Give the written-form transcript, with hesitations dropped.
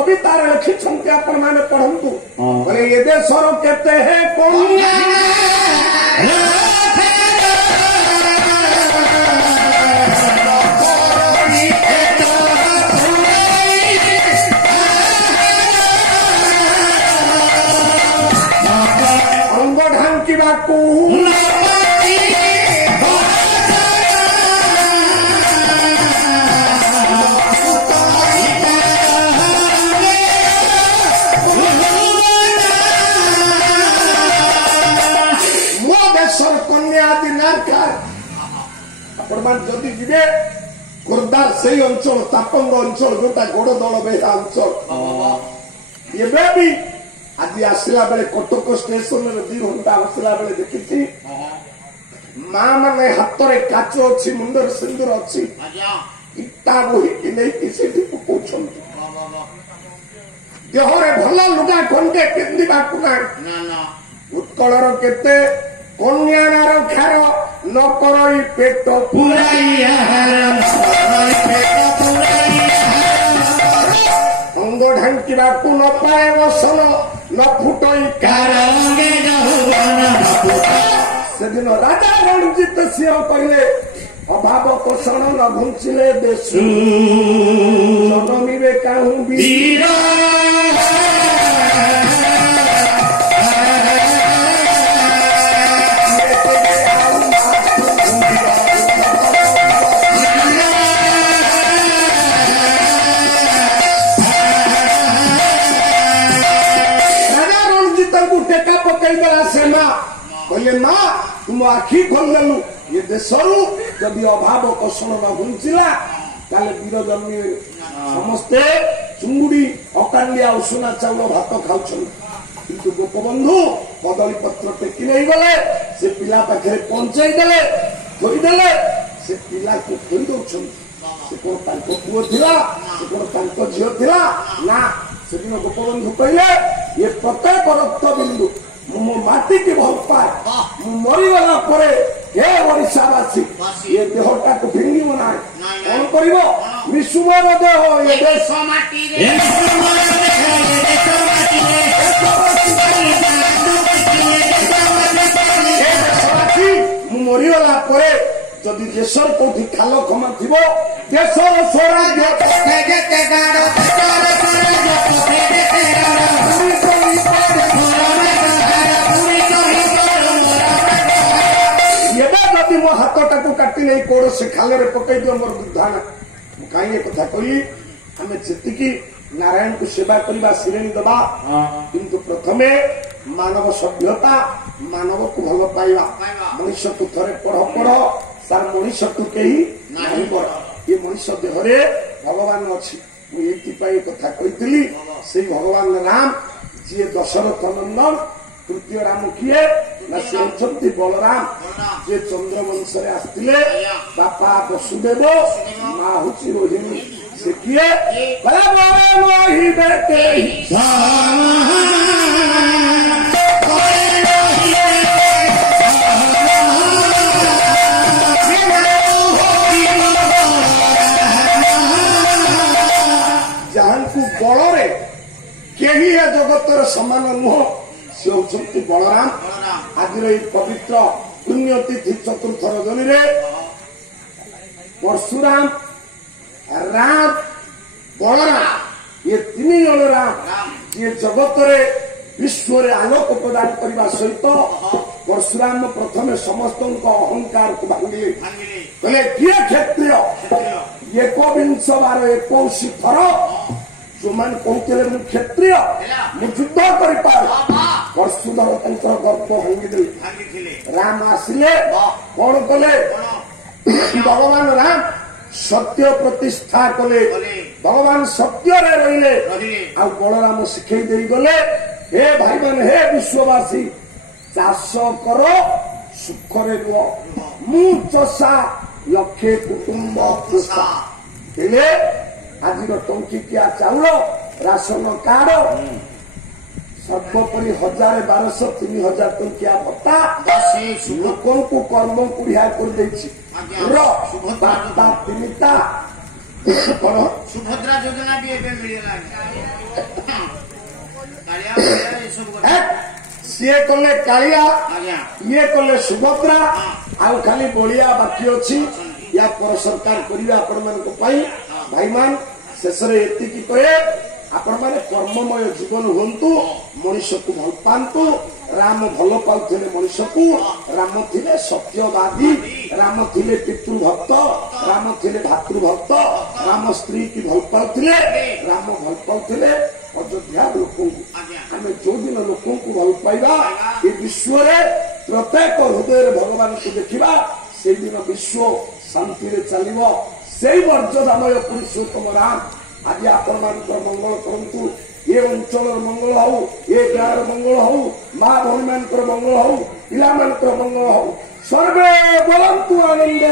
कवितार लिखिंट आपण मैंने पढ़ंतु बोले ये देशर केते है कन्या अंग ढांकिबा को जदि जीवे खोर्धा से अंचल तापंग अंचल जोटा गोड़ दल बेहा अंचल एबे भी आज आसला बेले कटक स्टेशन 2 घंटा आसला बेले देखी माँ माने हाथ में काच अच्छी मुंडर सिंदूर अच्छी इटा बोही नहीं किसी पकाउछन देहरे भल लुगा खंडे पिंधिबा ना उत्कलर केते कन्यार खार न करई पेट पुराई अंग ढांकिबा को न पाए वसन न फुटई से दिन राजा रणजित सिंह कहले अभाव पोषण न घुंचिले देश जन्मिबे काहू वीर कहले माँ तुम आखि खोलदेलु ये देशरू जदि अभाव पोषण न घुंचिला ताले वीर जन्मी समस्ते चुंगुड़ी अकांडिया उषुना चाउल भात खाऊछन किंतु गोपबंधु कदली पत्र टेकी नहीं गले से पिला पाखे पहुंचाई देले थोईदेले से पिला को थोई दउछन से कोन तांको पुओ थिला से कोन तांको झियो थिला ना से दिन गोपबंधु कहले ये प्रत्येक रक्त बिंदु मो माटी की भल पाए मरीगला पर हे ओडिशावासी ये देहटा को भिंगी ना कौन करिवो मिसुमर देह ये देश माटी रे मरीगला पर जदि देशर कोठी खाल खमा थिबो देशर स्वराज्य मो हाथटा को काटी नहीं कोड़ से खाल पकई दियो मोर बुद्धाना कहीं कथा कहली आम जी नारायण को सेवा करवा श्रेणी दबा किंतु प्रथमे मानव सभ्यता मानव को भल पाइबा मनुष्य को थरे पढ़ सार मनुष्य को कही नहीं पढ़ ये मनुष्य देहरे भगवान अच्छी मुझे कथा कही से भगवान राम जी दशरथ नंदन तृतीय राम किए ना से होती बलराम जे चंद्रवंश आसते बापा वसुदेव माँ हूँ रोहिणी से किए जहां को बल कही जगतर समान नुह से होती बलराम आज पवित्र पुण्यतिथि चतुर्थ रजनी रे परशुराम राम बलराम ये 3 जन राम ये जगत विश्व आलोक प्रदान करने सहित परशुराम प्रथम समस्त अहंकार को भांगिले कहले किए क्षत्रिय 21 बार 21 थर जो मैंने कहते मु क्षत्रिय मुद्ध कर परशुधर गर्भ भांगी राम आसिले कौन कले भगवान राम सत्य प्रतिष्ठा कले भगवान सत्य रहिले आ बलराम शिखई दे गले हे भाई मान हे विश्ववासी चाष कर सुखरे रुह मु चषा लक्षे कुटुंब चषा आज टंकिकिया चाउल राशन कार्ड सर्वोपरि 1200 3000 टंकिया भत्ता लोक को कर्म कुड़िया कर सुभद्रा योजना भी सीए कले कालिया ये कले सुभद्रा आउ खाली बलिया बाकी अच्छी या पर सरकार करिवे आपण मानक पई भाई मान शेष रे एतिकी कहे आपण माने कर्ममय जीवन हुंतु मनुष्य को भल पांतु राम भल पाउथिले मनुष्य को राम थिले सत्यवादी राम थिले पितृभक्त राम थिले भातृभक्त राम स्त्री की भल पाउथिले राम भल पाउथिले अयोध्या लोक आम जो दिन लोक भल पाइबा ये विश्व प्रत्येक हृदय भगवान को देखा से दिन विश्व शांति चलो से मर्यादामय पुरुषोत्तम राम आज आपण मंगल करंतु ये अंचल मंगल हो ये गाँव मंगल हो माँ भौणी मान मंगल हो पिला मान मंगल हो सर्वे बोलंतु आनंदे